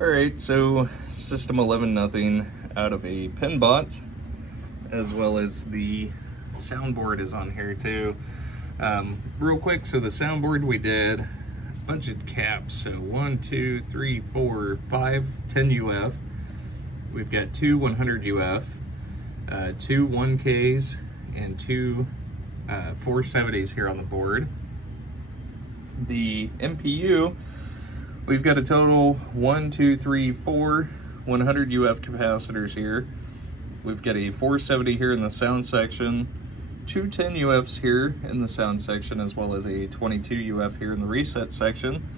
Alright, so system 11-0 out of a Pinbot, as well as the soundboard is on here too. Real quick, so the soundboard we did a bunch of caps, so 1, 2, 3, 4, 5, 10 UF. We've got 2 100 UF, 2 1Ks, and 2 470s here on the board. The MPU, we've got a total 1, 2, 3, 4 100 UF capacitors here. We've got a 470 here in the sound section, 2 10 UFs here in the sound section, as well as a 22 UF here in the reset section.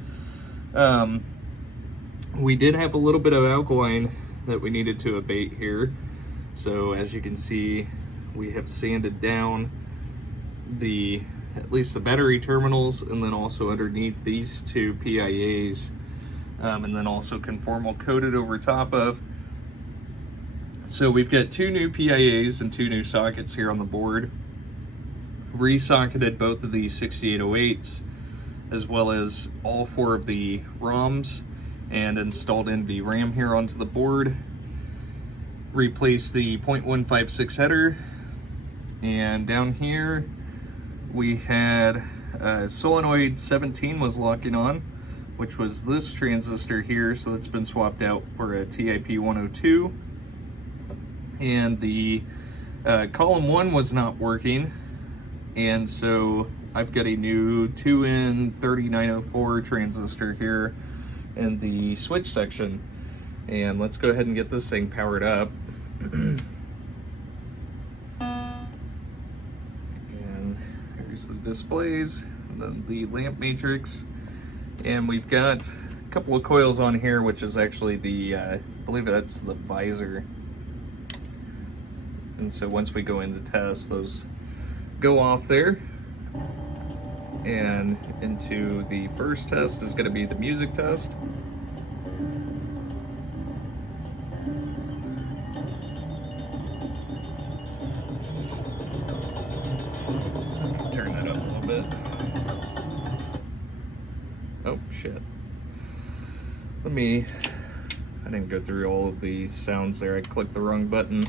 We did have a little bit of alkaline that we needed to abate here. So as you can see, we have sanded down at least the battery terminals, and then also underneath these two PIAs, and then also conformal coated over top of. So we've got 2 new PIAs and 2 new sockets here on the board. Resocketed both of the 6808s, as well as all 4 of the ROMs, and installed NVRAM here onto the board. Replaced the 0.156 header, and down here we had solenoid 17 was locking on, which was this transistor here, so that's been swapped out for a TIP 102. And the column 1 was not working, and so I've got a new 2N3904 transistor here in the switch section. And let's go ahead and get this thing powered up. And here's the displays, and then the lamp matrix. And we've got a couple of coils on here, which is actually the, I believe that's the visor. And so once we go into test, those go off there. And into the first test is going to be the music test. So turn that up a little bit. Oh shit. I didn't go through all of the sounds there. I clicked the wrong button.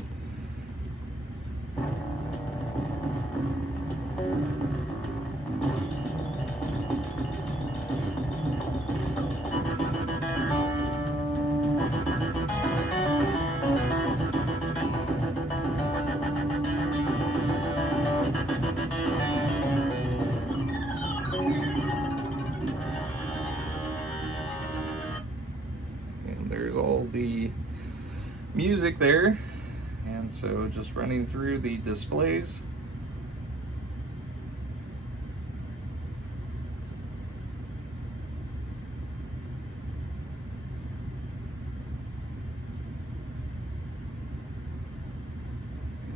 There's all the music there, and so just running through the displays.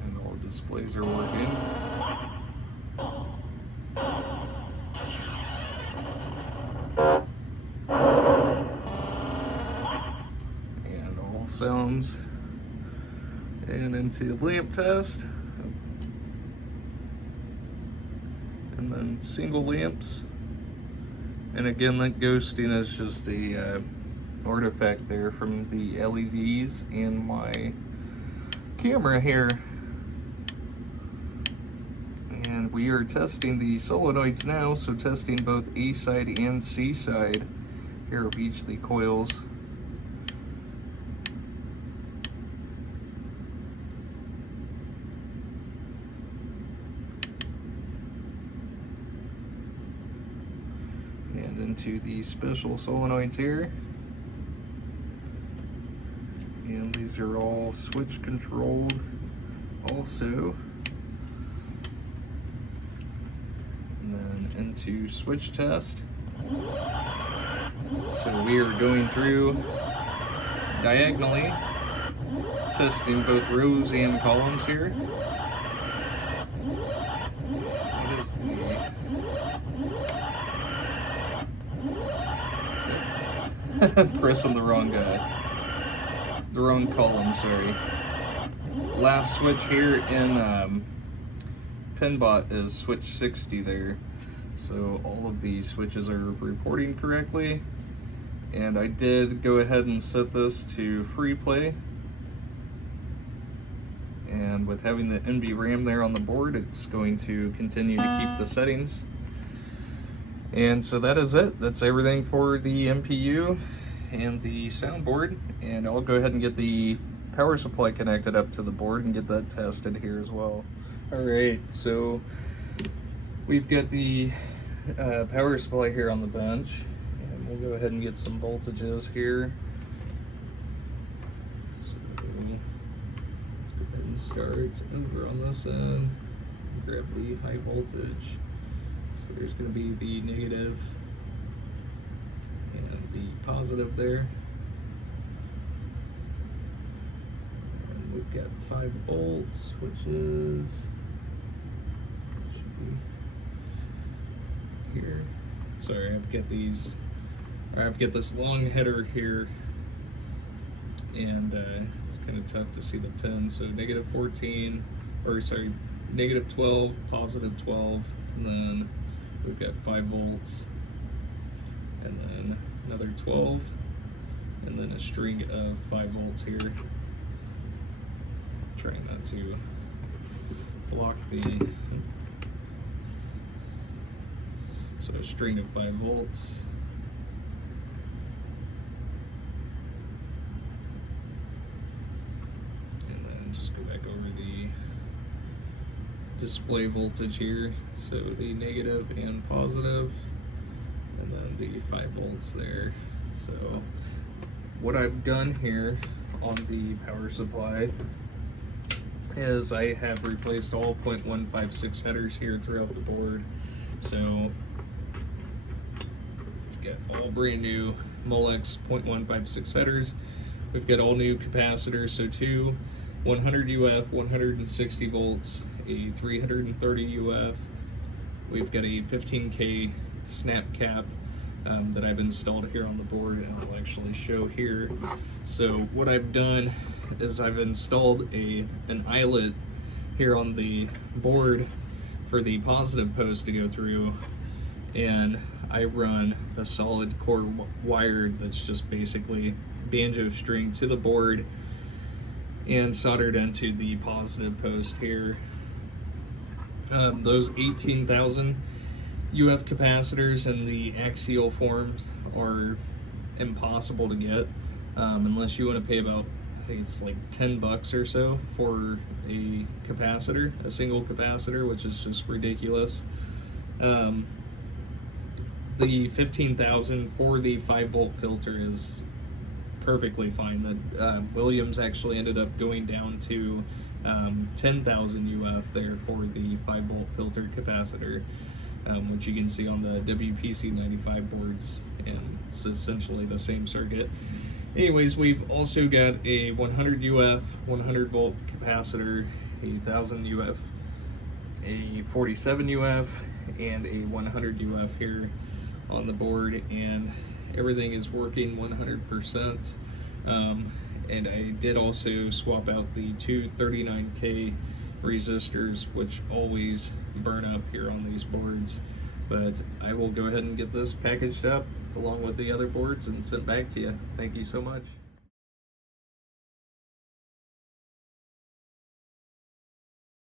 And all displays are working. Sounds, and into the lamp test, and then single lamps. And again, that ghosting is just a artifact there from the LEDs in my camera here. And we are testing the solenoids now, so testing both A side and C side here of each of the coils. And into the special solenoids here. And these are all switch controlled also. And then into switch test. So we are going through diagonally, testing both rows and columns here. What is pressing the wrong guy. The wrong column, sorry. Last switch here in Pinbot is switch 60 there. So all of the switches are reporting correctly. And I did go ahead and set this to free play. And with having the NVRAM there on the board, it's going to continue to keep the settings. And so that is it. That's everything for the MPU and the soundboard. And I'll go ahead and get the power supply connected up to the board and get that tested here as well. Alright, so we've got the power supply here on the bench. And we'll go ahead and get some voltages here. So let's go ahead and start over on this end. Grab the high voltage. So there's going to be the negative and the positive there. And we've got 5 volts, which should be here. Sorry, I've got this long header here, and it's kind of tough to see the pin. So negative 14, or sorry, negative 12, positive 12, and then we've got 5 volts, and then another 12, and then a string of 5 volts here. Trying not to block so a string of 5 volts. And then just go back over the display voltage here, so the negative and positive, and then the 5 volts there. So what I've done here on the power supply is I have replaced all 0.156 headers here throughout the board. So we've got all brand new Molex 0.156 headers. We've got all new capacitors, so 2 100 UF, 160 volts, a 330 UF. We've got a 15K snap cap that I've installed here on the board, and I'll actually show here. So what I've done is I've installed an eyelet here on the board for the positive post to go through, and I run a solid core wire that's just basically banjo string to the board and soldered into the positive post here. Those 18,000 UF capacitors in the axial forms are impossible to get unless you want to pay about, I think it's like $10 or so for a capacitor, a single capacitor, which is just ridiculous. The 15,000 for the 5 volt filter is perfectly fine. That Williams actually ended up going down to 10,000 UF there for the 5 volt filter capacitor, which you can see on the WPC 95 boards, and it's essentially the same circuit. Anyways, we've also got a 100 UF, 100 volt capacitor, a 1000 UF, a 47 UF, and a 100 UF here on the board, and everything is working 100%. And I did also swap out the two 39K resistors, which always burn up here on these boards. But I will go ahead and get this packaged up along with the other boards and sent back to you. Thank you so much.